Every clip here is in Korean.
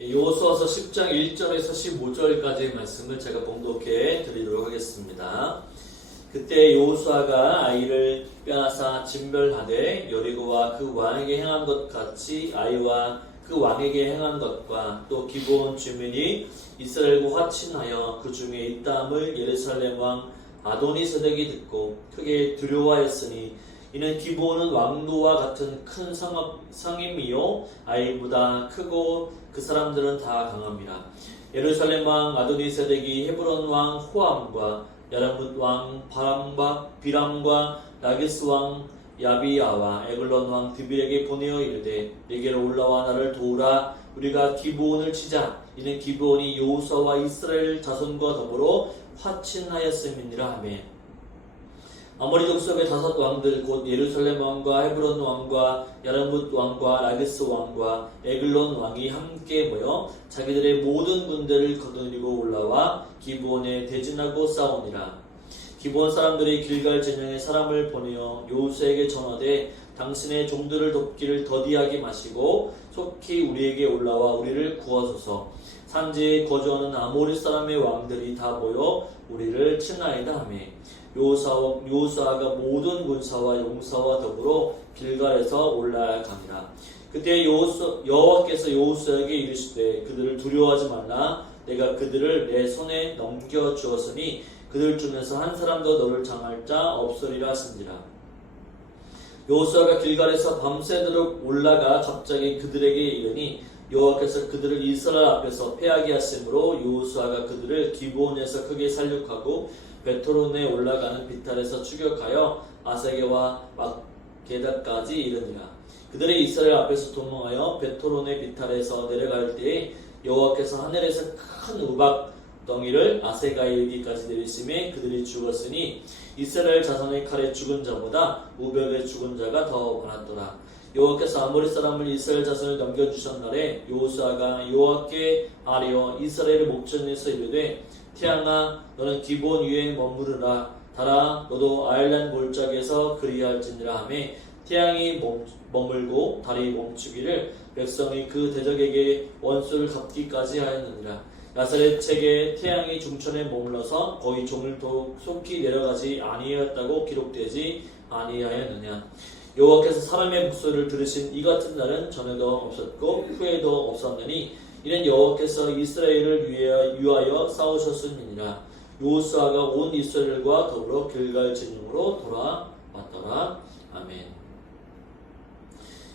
여호수아서 10장 1절에서 15절까지의 말씀을 제가 봉독해 드리도록 하겠습니다. 그때 여호수아가 아이를 빼앗아 진멸하되 여리고와 그 왕에게 행한 것 같이 아이와 그 왕에게 행한 것과 또 기브온 주민이 이스라엘과 화친하여 그 중에 있다함을 예루살렘 왕 아도니세덱이 듣고 크게 두려워하였으니 이는 기브온은 왕도와 같은 큰 성임이요 아이보다 크고 그 사람들은 다 강합니다. 예루살렘 왕 아도니세덱이 헤브론 왕 호암과 야라뭇 왕 비람과 라기스 왕 야비야와 에글론 왕 드빌에게 보내어 이르되 내게로 올라와 나를 도우라. 우리가 기브온을 치자. 이는 기브온이 여호수아와 이스라엘 자손과 더불어 화친하였음이니라 하며 아모리 족속의 5 왕들 곧 예루살렘 왕과 헤브론 왕과 야라뭇 왕과 라기스 왕과 에글론 왕이 함께 모여 자기들의 모든 군대를 거느리고 올라와 기브온에 대진하고 싸우니라. 기브온 사람들이 길갈 진영에 사람을 보내어 여호수아에게 전하되 당신의 종들을 돕기를 더디하게 마시고 속히 우리에게 올라와 우리를 구하소서. 산지에 거주하는 아모리 사람의 왕들이 다 모여 우리를 친하이다 하며 여호수아가 모든 군사와 용사와 더불어 길갈에서 올라가니라. 그때 여호와께서 여호수아에게 이르시되 그들을 두려워하지 말라. 내가 그들을 내 손에 넘겨주었으니 그들 중에서 한 사람도 너를 장할 자 없으리라 하신지라. 여호수아가 길갈에서 밤새도록 올라가 갑자기 그들에게 이르니 여호와께서 그들을 이스라엘 앞에서 패하게 하심으로 여호수아가 그들을 기브온에서 크게 살육하고 베토론에 올라가는 비탈에서 추격하여 아세게와 막게다까지 이르니라. 그들이 이스라엘 앞에서 도망하여 베토론의 비탈에서 내려갈 때에 여호와께서 하늘에서 큰 우박 덩이를 아세가에 이르기까지 내리심에 그들이 죽었으니 이스라엘 자손의 칼에 죽은 자보다 우벽에 죽은 자가 더 많았더라. 여호와께서 아모리 사람을 이스라엘 자손을 넘겨주셨날에 여호수아가 여호와께 아뢰어 이스라엘의 목전에서 이르되 태양아 너는 기브온 위에 머무르라. 달아 너도 아일란 골짜기에서 그리할지니라 하며 태양이 머물고 달이 멈추기를 백성이 그 대적에게 원수를 갚기까지 하였느니라. 야사렛 책에 태양이 중천에 머물러서 거의 종일토록 속히 내려가지 아니하였다고 기록되지 아니하였느냐. 여호와께서 사람의 목소리를 들으신 이 같은 날은 전에도 없었고 후에도 없었느니 이는 여호와께서 이스라엘을 위하여 싸우셨음이니라. 여호수아가 온 이스라엘과 더불어 길갈 진영으로 돌아왔더라. 아멘.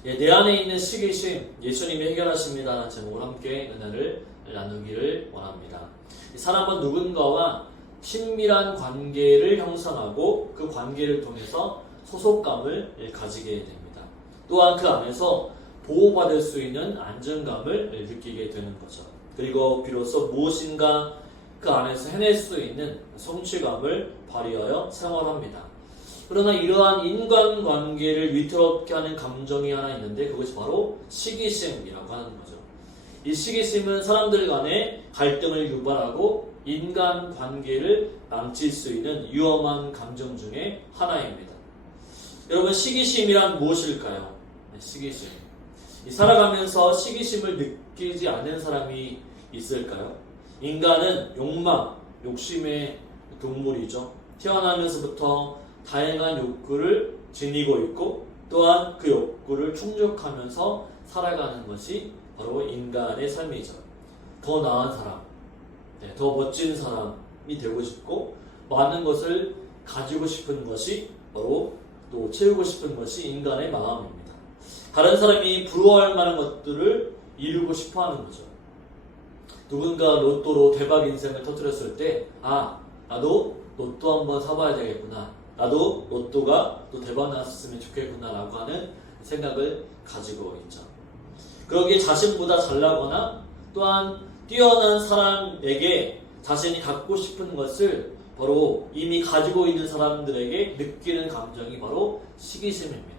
내 안에 있는 시기심 예수님이 해결하십니다라는 제목으로 함께 은혜를 나누기를 원합니다. 사람은 누군가와 친밀한 관계를 형성하고 그 관계를 통해서 소속감을 가지게 됩니다. 또한 그 안에서 보호받을 수 있는 안정감을 느끼게 되는 거죠. 그리고 비로소 무엇인가 그 안에서 해낼 수 있는 성취감을 발휘하여 생활합니다. 그러나 이러한 인간관계를 위태롭게 하는 감정이 하나 있는데 그것이 바로 시기심이라고 하는 거죠. 이 시기심은 사람들 간의 갈등을 유발하고 인간관계를 망칠 수 있는 위험한 감정 중에 하나입니다. 여러분 시기심이란 무엇일까요? 시기심. 살아가면서 시기심을 느끼지 않는 사람이 있을까요? 인간은 욕심의 동물이죠. 태어나면서부터 다양한 욕구를 지니고 있고 또한 그 욕구를 충족하면서 살아가는 것이 바로 인간의 삶이죠. 더 나은 사람, 더 멋진 사람이 되고 싶고 많은 것을 가지고 싶은 것이 바로 또 채우고 싶은 것이 인간의 마음입니다. 다른 사람이 부러워할 만한 것들을 이루고 싶어 하는 거죠. 누군가 로또로 대박 인생을 터뜨렸을 때 나도 로또 한번 사봐야 되겠구나. 나도 로또가 또 대박 났으면 좋겠구나 라고 하는 생각을 가지고 있죠. 그러기에 자신보다 잘나거나 또한 뛰어난 사람에게 자신이 갖고 싶은 것을 바로 이미 가지고 있는 사람들에게 느끼는 감정이 바로 시기심입니다.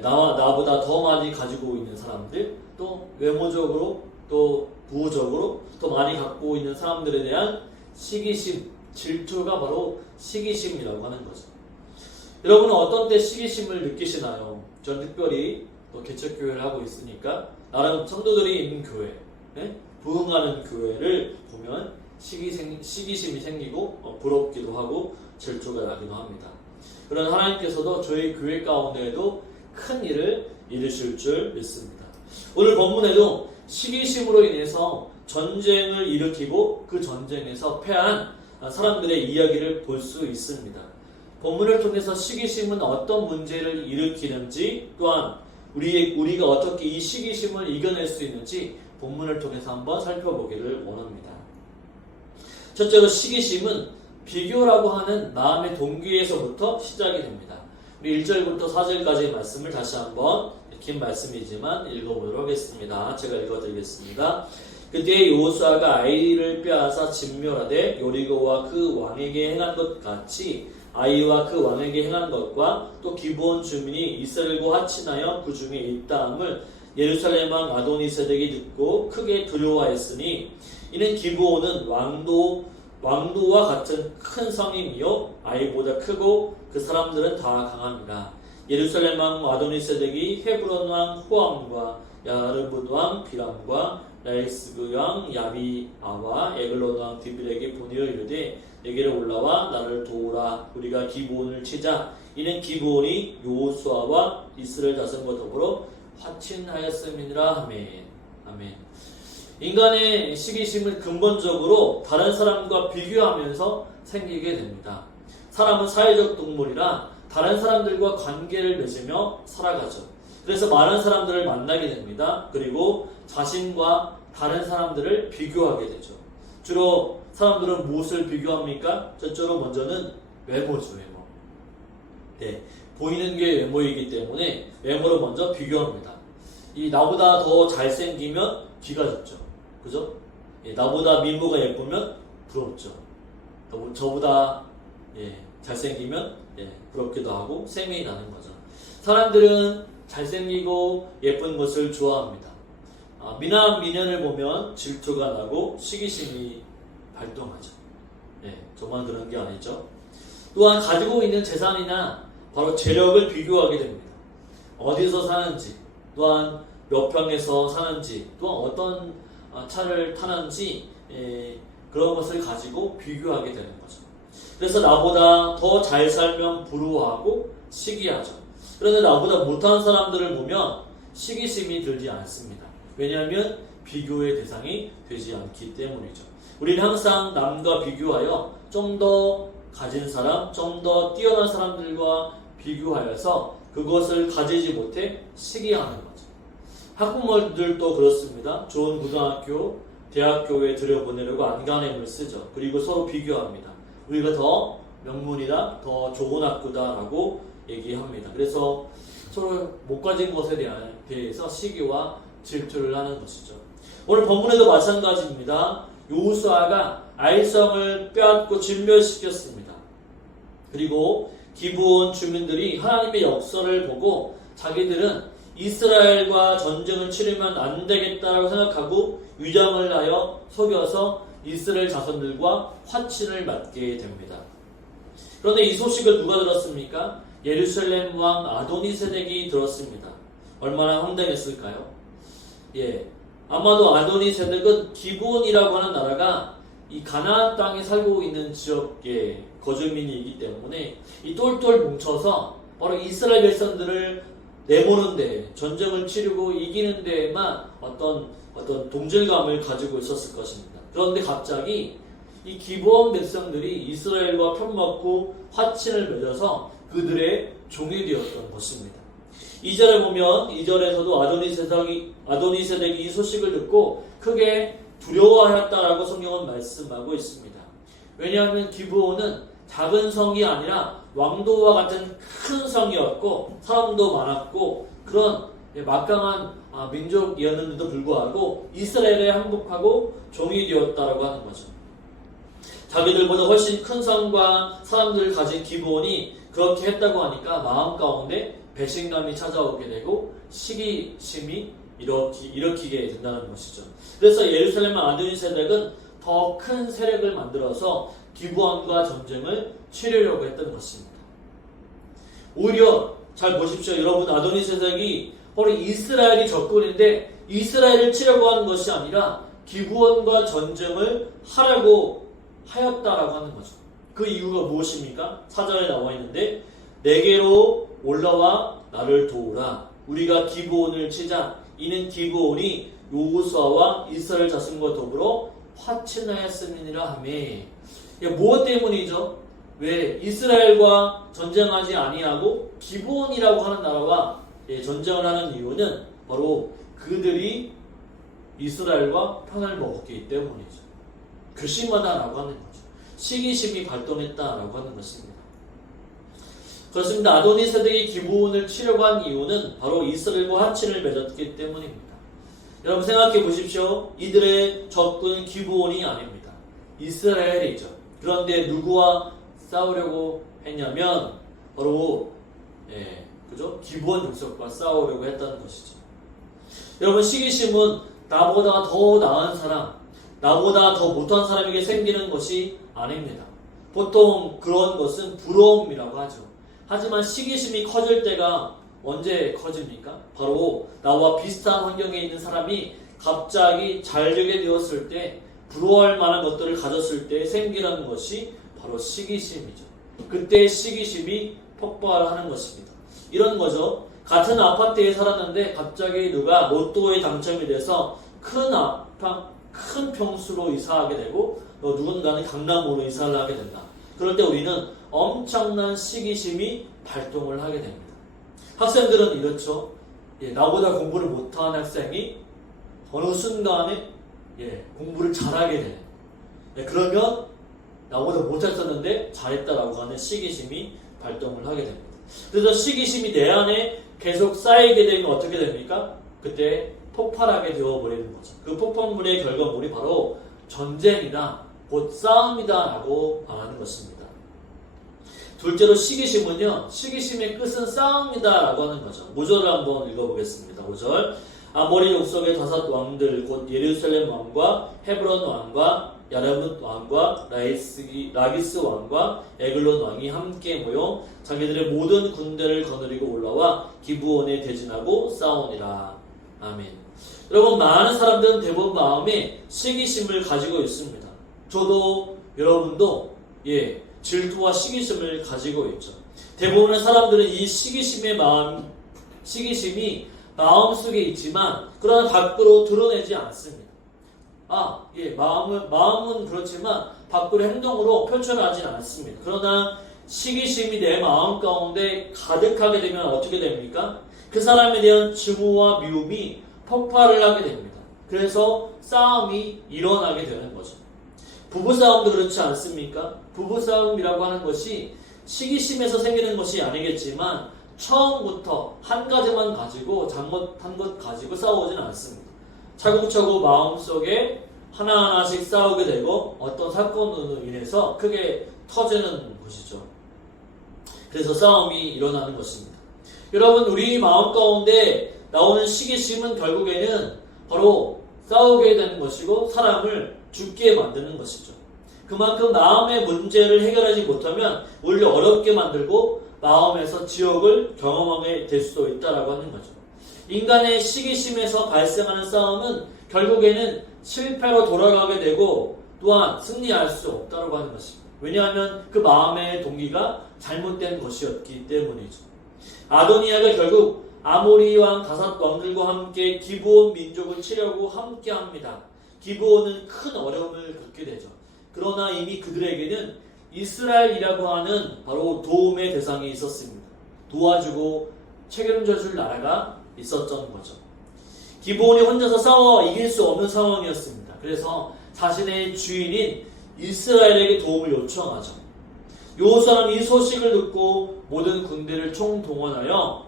나보다 더 많이 가지고 있는 사람들, 또 외모적으로, 또 부적으로 더 많이 갖고 있는 사람들에 대한 시기심, 질투가 바로 시기심이라고 하는 거죠. 여러분은 어떤 때 시기심을 느끼시나요? 전 특별히 또 개척교회를 하고 있으니까 나름 성도들이 있는 교회, 부흥하는 교회를 보면 시기심이 생기고 부럽기도 하고 질투가 나기도 합니다. 그런 하나님께서도 저희 교회 가운데에도 큰 일을 이루실 줄 믿습니다. 오늘 본문에도 시기심으로 인해서 전쟁을 일으키고 그 전쟁에서 패한 사람들의 이야기를 볼 수 있습니다. 본문을 통해서 시기심은 어떤 문제를 일으키는지, 또한 우리가 어떻게 이 시기심을 이겨낼 수 있는지 본문을 통해서 한번 살펴보기를 원합니다. 첫째로 시기심은 비교라고 하는 마음의 동기에서부터 시작이 됩니다. 우리 1절부터 4절까지의 말씀을 다시 한번, 긴 말씀이지만 읽어보도록 하겠습니다. 제가 읽어드리겠습니다. 그때 여호수아가 아이를 빼앗아 진멸하되 여리고와 그 왕에게 행한 것 같이 아이와 그 왕에게 행한 것과 또 기브온 주민이 이스라엘과 합친하여 그 중에 있다함을 예루살렘 왕 아도니세덱이 듣고 크게 두려워했으니 이는 기브온은 왕도와 같은 큰 성임이요 아이보다 크고 그 사람들은 다 강합니다. 예루살렘 왕 아도니세덱이 헤브론 왕 호암과 야르붓 왕 비람과 라이스그 왕 야비아와 에글론 왕 디빌에게 보내어 이르되 내게로 올라와 나를 도우라. 우리가 기브온을 치자. 이는 기브온이 여호수아와 이스라엘 자손과 더불어 화친하였음이니라. 아멘. 아멘. 인간의 시기심은 근본적으로 다른 사람과 비교하면서 생기게 됩니다. 사람은 사회적 동물이라 다른 사람들과 관계를 맺으며 살아가죠. 그래서 많은 사람들을 만나게 됩니다. 그리고 자신과 다른 사람들을 비교하게 되죠. 주로 사람들은 무엇을 비교합니까? 첫째로 먼저는 외모죠, 외모. 네, 보이는 게 외모이기 때문에 외모를 먼저 비교합니다. 이 나보다 더 잘생기면 기가 졌죠. 그죠? 예, 나보다 미모가 예쁘면 부럽죠. 저보다 잘생기면 부럽기도 하고 셈이 나는 거죠. 사람들은 잘생기고 예쁜 것을 좋아합니다. 미남 미녀를 보면 질투가 나고 시기심이 발동하죠. 저만 그런 게 아니죠. 또한 가지고 있는 재산이나 바로 재력을 비교하게 됩니다. 어디서 사는지, 또한 몇 평에서 사는지, 또한 어떤 차를 타는지 그런 것을 가지고 비교하게 되는 거죠. 그래서 나보다 더 잘 살면 부러워하고 시기하죠. 그런데 나보다 못하는 사람들을 보면 시기심이 들지 않습니다. 왜냐하면 비교의 대상이 되지 않기 때문이죠. 우리는 항상 남과 비교하여 좀 더 가진 사람, 좀 더 뛰어난 사람들과 비교하여서 그것을 가지지 못해 시기하는 거죠. 학부모들도 그렇습니다. 좋은 고등학교, 대학교에 들여보내려고 안간힘을 쓰죠. 그리고 서로 비교합니다. 우리가 더 명문이다, 더 좋은 학교다라고 얘기합니다. 그래서 서로 못 가진 것에 대해서 시기와 질투를 하는 것이죠. 오늘 본문에도 마찬가지입니다. 여호수아가 아이성을 빼앗고 진멸시켰습니다. 그리고 기브온 주민들이 하나님의 역사를 보고 자기들은 이스라엘과 전쟁을 치르면 안 되겠다라고 생각하고 위장을 하여 속여서 이스라엘 자손들과 화친을 맞게 됩니다. 그런데 이 소식을 누가 들었습니까? 예루살렘 왕 아도니세덱이 들었습니다. 얼마나 황당했을까요? 아마도 아도니세덱은 기브온이라고 하는 나라가 이 가나안 땅에 살고 있는 지역의 거주민이기 때문에 이 똘똘 뭉쳐서 바로 이스라엘 백성들을 내모는 데, 전쟁을 치르고 이기는 데에만 어떤 동질감을 가지고 있었을 것입니다. 그런데 갑자기 이 기브온 백성들이 이스라엘과 편먹고 화친을 맺어서 그들의 종이 되었던 것입니다. 2절에 보면 2절에서도 아도니세덱이 이 소식을 듣고 크게 두려워하였다라고 성경은 말씀하고 있습니다. 왜냐하면 기브온은 작은 성이 아니라 왕도와 같은 큰 성이었고 사람도 많았고 그런 막강한 민족이었는데도 불구하고 이스라엘에 항복하고 종이 되었다라고 하는 거죠. 자기들보다 훨씬 큰 성과 사람들을 가진 기브온이 그렇게 했다고 하니까 마음 가운데 배신감이 찾아오게 되고 시기심이 일으키게 된다는 것이죠. 그래서 예루살렘 아도니세덱은 더 큰 세력을 만들어서 기브온과 전쟁을 치르려고 했던 것입니다. 오히려 잘 보십시오. 여러분, 아도니세덱이 바로 이스라엘이 적군인데 이스라엘을 치려고 하는 것이 아니라 기브온과 전쟁을 하라고 하였다라고 하는 거죠. 그 이유가 무엇입니까? 4절에 나와 있는데 내게로 올라와 나를 도우라. 우리가 기브온을 치자. 이는 기브온이 여호수아와 이스라엘 자손과 더불어 화친하였음이니라 하며. 무엇 때문이죠? 왜 이스라엘과 전쟁하지 아니하고 기브온이라고 하는 나라와 전쟁을 하는 이유는 바로 그들이 이스라엘과 편을 먹었기 때문이죠. 괘씸하다라고 하는 거죠. 시기심이 발동했다라고 하는 것입니다. 그렇습니다. 아도니세덱이 기브온을 치려고 한 이유는 바로 이스라엘과 화친을 맺었기 때문입니다. 여러분 생각해 보십시오. 이들의 적군은 기브온이 아닙니다. 이스라엘이죠. 그런데 누구와 싸우려고 했냐면 바로 그죠? 기브온 족속과 싸우려고 했다는 것이죠. 여러분 시기심은 나보다 더 나은 사람, 나보다 더 못한 사람에게 생기는 것이 아닙니다. 보통 그런 것은 부러움이라고 하죠. 하지만 시기심이 커질 때가 언제 커집니까? 바로 나와 비슷한 환경에 있는 사람이 갑자기 잘 되게 되었을 때, 부러워할 만한 것들을 가졌을 때 생기는 것이 바로 시기심이죠. 그때 시기심이 폭발하는 것입니다. 이런 거죠. 같은 아파트에 살았는데 갑자기 누가 로또에 당첨이 돼서 큰 평수로 이사하게 되고 또 누군가는 강남으로 이사를 하게 된다. 그럴 때 우리는 엄청난 시기심이 발동을 하게 됩니다. 학생들은 이렇죠. 나보다 공부를 못하는 학생이 어느 순간에 공부를 잘하게 돼. 그러면 나보다 못했었는데 잘했다라고 하는 시기심이 발동을 하게 됩니다. 그래서 시기심이 내 안에 계속 쌓이게 되면 어떻게 됩니까? 그때 폭발하게 되어버리는 거죠. 그 폭발물의 결과물이 바로 전쟁이다, 곧 싸움이다 라고 말하는 것입니다. 둘째로 시기심은요, 시기심의 끝은 싸움이다 라고 하는 거죠. 5절을 한번 읽어보겠습니다. 5절. 아모리 족속의 다섯 왕들 곧 예루살렘 왕과 헤브론 왕과 야르뭇 왕과 라기스 왕과 에글론 왕이 함께 모여 자기들의 모든 군대를 거느리고 올라와 기브온에 대진하고 싸우니라. 아멘. 여러분 많은 사람들은 대부분 마음에 시기심을 가지고 있습니다. 저도 여러분도 질투와 시기심을 가지고 있죠. 대부분의 사람들은 이 시기심이 마음속에 있지만 그러나 밖으로 드러내지 않습니다. 마음은 그렇지만 밖으로 행동으로 표출하지 않습니다. 그러나 시기심이 내 마음 가운데 가득하게 되면 어떻게 됩니까? 그 사람에 대한 증오와 미움이 폭발을 하게 됩니다. 그래서 싸움이 일어나게 되는 거죠. 부부싸움도 그렇지 않습니까? 부부싸움이라고 하는 것이 시기심에서 생기는 것이 아니겠지만 처음부터 한 가지만 가지고 잘못한 것 가지고 싸우지는 않습니다. 차곡차곡 마음속에 하나하나씩 싸우게 되고 어떤 사건으로 인해서 크게 터지는 것이죠. 그래서 싸움이 일어나는 것입니다. 여러분 우리 마음 가운데 나오는 시기심은 결국에는 바로 싸우게 되는 것이고 사람을 죽게 만드는 것이죠. 그만큼 마음의 문제를 해결하지 못하면 오히려 어렵게 만들고 마음에서 지옥을 경험하게 될 수도 있다라고 하는 거죠. 인간의 시기심에서 발생하는 싸움은 결국에는 실패로 돌아가게 되고 또한 승리할 수 없다라고 하는 것입니다. 왜냐하면 그 마음의 동기가 잘못된 것이었기 때문이죠. 아도니아가 결국 아모리 왕 다섯 왕들과 함께 기브온 민족을 치려고 함께 합니다. 기브온은 큰 어려움을 겪게 되죠. 그러나 이미 그들에게는 이스라엘이라고 하는 바로 도움의 대상이 있었습니다. 도와주고 책임져 줄 나라가 있었던 거죠. 기브온이 혼자서 싸워 이길 수 없는 상황이었습니다. 그래서 자신의 주인인 이스라엘에게 도움을 요청하죠. 여호수아는 이 소식을 듣고 모든 군대를 총동원하여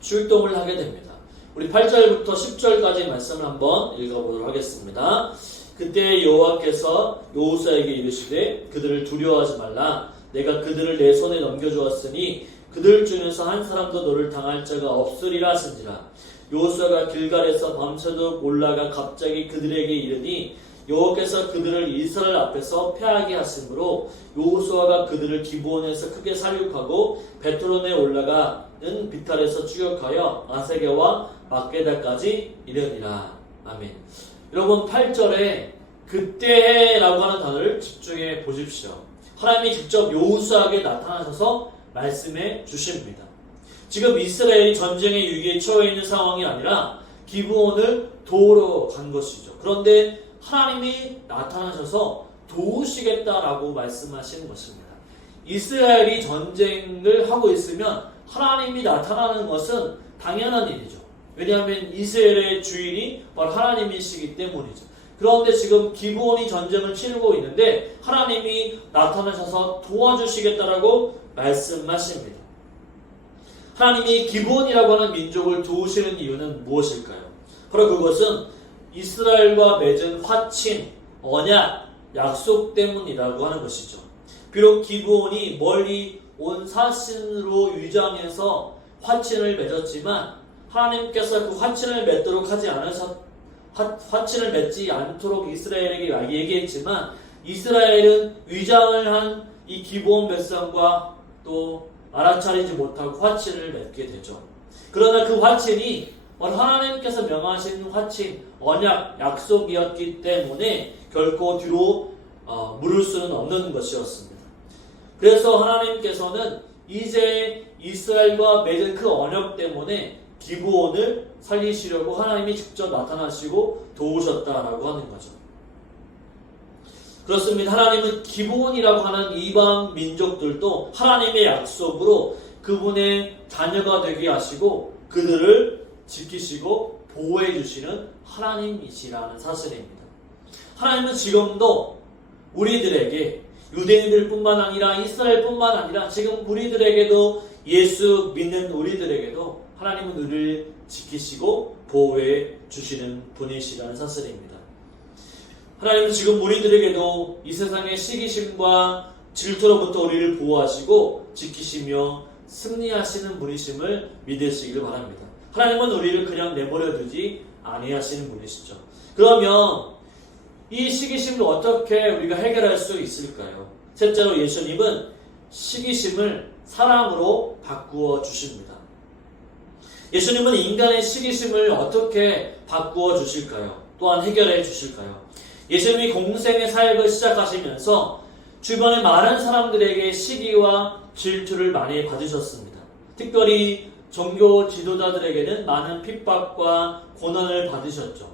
출동을 하게 됩니다. 우리 8절부터 10절까지 말씀을 한번 읽어보도록 하겠습니다. 그때 여호와께서 여호수아에게 이르시되 그들을 두려워하지 말라. 내가 그들을 내 손에 넘겨주었으니 그들 중에서 한 사람도 너를 당할 자가 없으리라 하신지라. 여호수아가 길갈에서 밤새도록 올라가 갑자기 그들에게 이르니 여호와께서 그들을 이스라엘 앞에서 패하게 하심으로 여호수아가 그들을 기브온에서 크게 살육하고 베트론에 올라가는 비탈에서 추격하여 아세게와 막게다까지 이르니라. 아멘. 여러분 8절에 그때라고 하는 단어를 집중해 보십시오. 하나님이 직접 여호수아에게 나타나셔서 말씀해 주십니다. 지금 이스라엘이 전쟁의 위기에 처해 있는 상황이 아니라 기브온을 도우러 간 것이죠. 그런데 하나님이 나타나셔서 도우시겠다라고 말씀하시는 것입니다. 이스라엘이 전쟁을 하고 있으면 하나님이 나타나는 것은 당연한 일이죠. 왜냐하면 이스라엘의 주인이 바로 하나님이시기 때문이죠. 그런데 지금 기브온이 전쟁을 치르고 있는데 하나님이 나타나셔서 도와주시겠다라고 말씀하십니다. 하나님이 기브온이라고 하는 민족을 도우시는 이유는 무엇일까요? 바로 그것은 이스라엘과 맺은 화친, 언약, 약속 때문이라고 하는 것이죠. 비록 기브온이 멀리 온 사신으로 위장해서 화친을 맺었지만 하나님께서 그 화친을 맺도록 하지 화친을 맺지 않도록 이스라엘에게 얘기했지만 이스라엘은 위장을 한 이 기브온 백성과 또 알아차리지 못하고 화친을 맺게 되죠. 그러나 그 화친이 하나님께서 명하신 화친, 언약, 약속이었기 때문에 결코 뒤로 물을 수는 없는 것이었습니다. 그래서 하나님께서는 이제 이스라엘과 맺은 그 언약 때문에 기브온을 살리시려고 하나님이 직접 나타나시고 도우셨다라고 하는 거죠. 그렇습니다. 하나님은 기브온이라고 하는 이방 민족들도 하나님의 약속으로 그분의 자녀가 되게 하시고 그들을 지키시고 보호해 주시는 하나님이시라는 사실입니다. 하나님은 지금도 우리들에게 유대인들뿐만 아니라 이스라엘뿐만 아니라 지금 우리들에게도 예수 믿는 우리들에게도 하나님은 우리를 지키시고 보호해 주시는 분이시라는 사실입니다. 하나님은 지금 우리들에게도 이 세상의 시기심과 질투로부터 우리를 보호하시고 지키시며 승리하시는 분이심을 믿으시기를 바랍니다. 하나님은 우리를 그냥 내버려 두지 아니하시는 분이시죠. 그러면 이 시기심을 어떻게 우리가 해결할 수 있을까요? 셋째로 예수님은 시기심을 사랑으로 바꾸어 주십니다. 예수님은 인간의 시기심을 어떻게 바꾸어 주실까요? 또한 해결해 주실까요? 예수님이 공생의 사역을 시작하시면서 주변의 많은 사람들에게 시기와 질투를 많이 받으셨습니다. 특별히 종교 지도자들에게는 많은 핍박과 고난을 받으셨죠.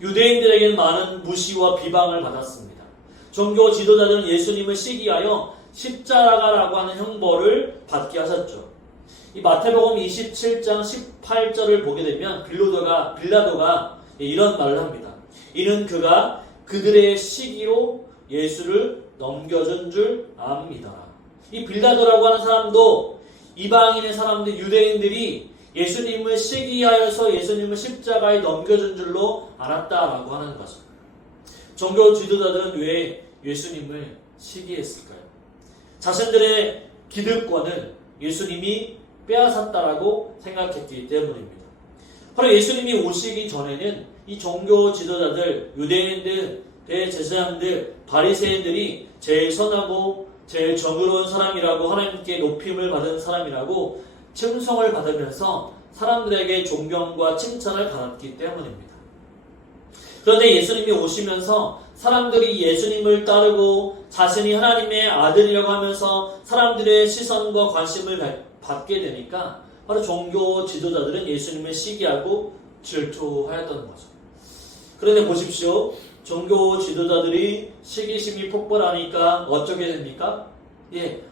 유대인들에게는 많은 무시와 비방을 받았습니다. 종교 지도자들은 예수님을 시기하여 십자가라고 하는 형벌을 받게 하셨죠. 이 마태복음 27장 18절을 보게 되면 빌라도가 이런 말을 합니다. 이는 그가 그들의 시기로 예수를 넘겨준 줄 압니다. 이 빌라도라고 하는 사람도 이방인의 사람들, 유대인들이 예수님을 시기하여서 예수님을 십자가에 넘겨준 줄로 알았다라고 하는 거죠. 종교 지도자들은 왜 예수님을 시기했을까요? 자신들의 기득권을 예수님이 빼앗았다라고 생각했기 때문입니다. 바로 예수님이 오시기 전에는 이 종교 지도자들, 유대인들, 대제사장들, 바리새인들이 제일 선하고 제일 정의로운 사람이라고 하나님께 높임을 받은 사람이라고 칭송을 받으면서 사람들에게 존경과 칭찬을 받았기 때문입니다. 그런데 예수님이 오시면서 사람들이 예수님을 따르고 자신이 하나님의 아들이라고 하면서 사람들의 시선과 관심을 받게 되니까 바로 종교 지도자들은 예수님을 시기하고 질투하였던 거죠. 그런데 보십시오. 종교 지도자들이 시기심이 폭발하니까 어떻게 됩니까?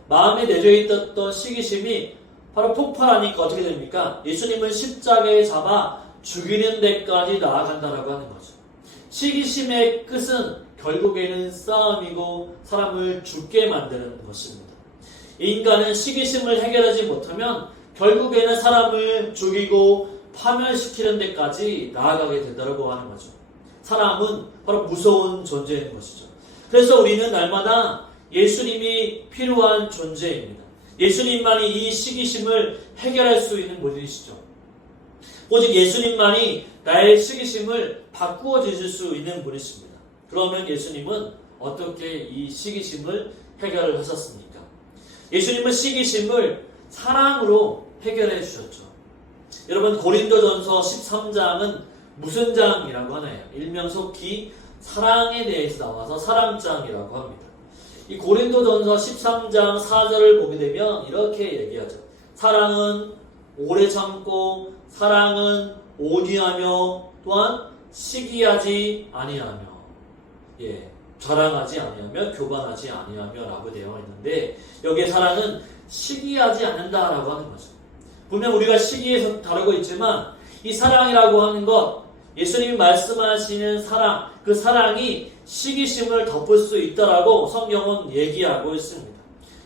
마음에 내려 있었던 시기심이 바로 폭발하니까 어떻게 됩니까? 예수님을 십자가에 잡아 죽이는 데까지 나아간다라고 하는 거죠. 시기심의 끝은 결국에는 싸움이고 사람을 죽게 만드는 것입니다. 인간은 시기심을 해결하지 못하면 결국에는 사람을 죽이고 파멸시키는 데까지 나아가게 된다고 하는 거죠. 사람은 바로 무서운 존재인 것이죠. 그래서 우리는 날마다 예수님이 필요한 존재입니다. 예수님만이 이 시기심을 해결할 수 있는 분이시죠. 오직 예수님만이 나의 시기심을 바꾸어 주실 수 있는 분이십니다. 그러면 예수님은 어떻게 이 시기심을 해결을 하셨습니까? 예수님은 시기심을 사랑으로 해결해 주셨죠. 여러분 고린도전서 13장은 무슨 장이라고 하나요? 일명 속히 사랑에 대해서 나와서 사랑장이라고 합니다. 이 고린도전서 13장 4절을 보게 되면 이렇게 얘기하죠. 사랑은 오래 참고 사랑은 온유하며 또한 시기하지 아니하며 자랑하지 아니하며 교만하지 아니하며 라고 되어 있는데 여기에 사랑은 시기하지 않는다라고 하는 거죠. 분명 우리가 시기해서 다루고 있지만 이 사랑이라고 하는 것 예수님이 말씀하시는 사랑 그 사랑이 시기심을 덮을 수 있다라고 성경은 얘기하고 있습니다.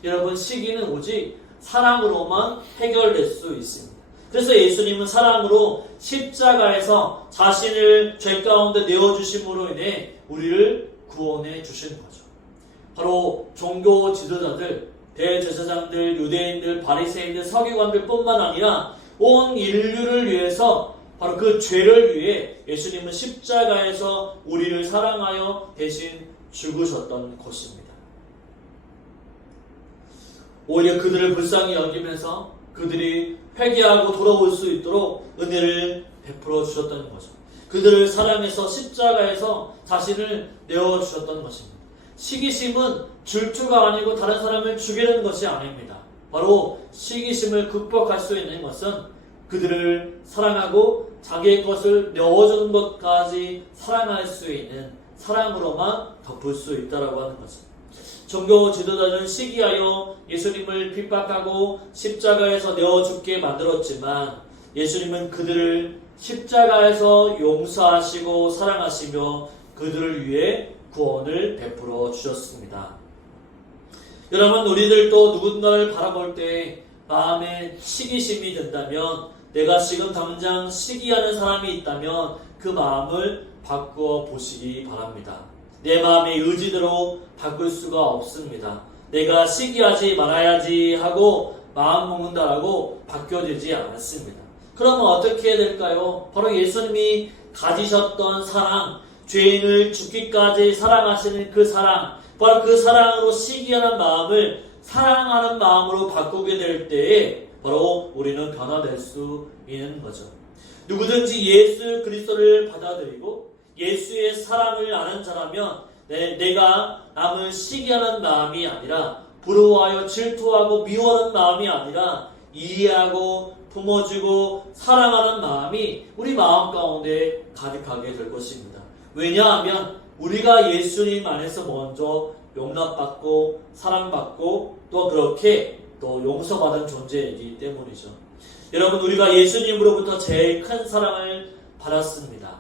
여러분 시기는 오직 사랑으로만 해결될 수 있습니다. 그래서 예수님은 사랑으로 십자가에서 자신을 죄 가운데 내어주심으로 인해 우리를 구원해 주신 거죠. 바로 종교 지도자들, 대제사장들, 유대인들, 바리새인들, 서기관들 뿐만 아니라 온 인류를 위해서 바로 그 죄를 위해 예수님은 십자가에서 우리를 사랑하여 대신 죽으셨던 것입니다. 오히려 그들을 불쌍히 여기면서 그들이 회개하고 돌아올 수 있도록 은혜를 베풀어 주셨던 거죠. 그들을 사랑해서 십자가에서 자신을 내어주셨던 것입니다. 시기심은 질투가 아니고 다른 사람을 죽이는 것이 아닙니다. 바로 시기심을 극복할 수 있는 것은 그들을 사랑하고 자기의 것을 내어주는 것까지 사랑할 수 있는 사랑으로만 덮을 수 있다고 하는 거죠. 종교 지도자는 시기하여 예수님을 핍박하고 십자가에서 내어 죽게 만들었지만 예수님은 그들을 십자가에서 용서하시고 사랑하시며 그들을 위해 구원을 베풀어 주셨습니다. 여러분 우리들도 누군가를 바라볼 때 마음에 시기심이 든다면 내가 지금 당장 시기하는 사람이 있다면 그 마음을 바꾸어 보시기 바랍니다. 내 마음의 의지대로 바꿀 수가 없습니다. 내가 시기하지 말아야지 하고 마음 먹는다라고 바뀌어지지 않습니다. 그러면 어떻게 해야 될까요? 바로 예수님이 가지셨던 사랑, 죄인을 죽기까지 사랑하시는 그 사랑, 바로 그 사랑으로 시기하는 마음을 사랑하는 마음으로 바꾸게 될 때에 바로 우리는 변화될 수 있는 거죠. 누구든지 예수 그리스도를 받아들이고 예수의 사랑을 아는 자라면 내가 남을 시기하는 마음이 아니라 부러워하여 질투하고 미워하는 마음이 아니라 이해하고 품어주고 사랑하는 마음이 우리 마음 가운데 가득하게 될 것입니다. 왜냐하면 우리가 예수님 안에서 먼저 용납받고 사랑받고 또 그렇게 또 용서받은 존재이기 때문이죠. 여러분 우리가 예수님으로부터 제일 큰 사랑을 받았습니다.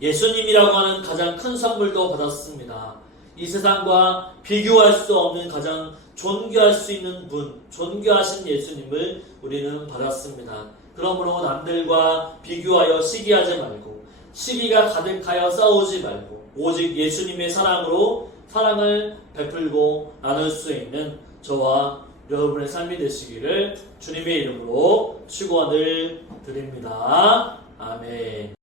예수님이라고 하는 가장 큰 선물도 받았습니다. 이 세상과 비교할 수 없는 가장 존귀할 수 있는 분, 존귀하신 예수님을 우리는 받았습니다. 그러므로 남들과 비교하여 시기하지 말고 시기가 가득하여 싸우지 말고 오직 예수님의 사랑으로 사랑을 베풀고 나눌 수 있는 저와 여러분의 삶이 되시기를 주님의 이름으로 축원을 드립니다. 아멘.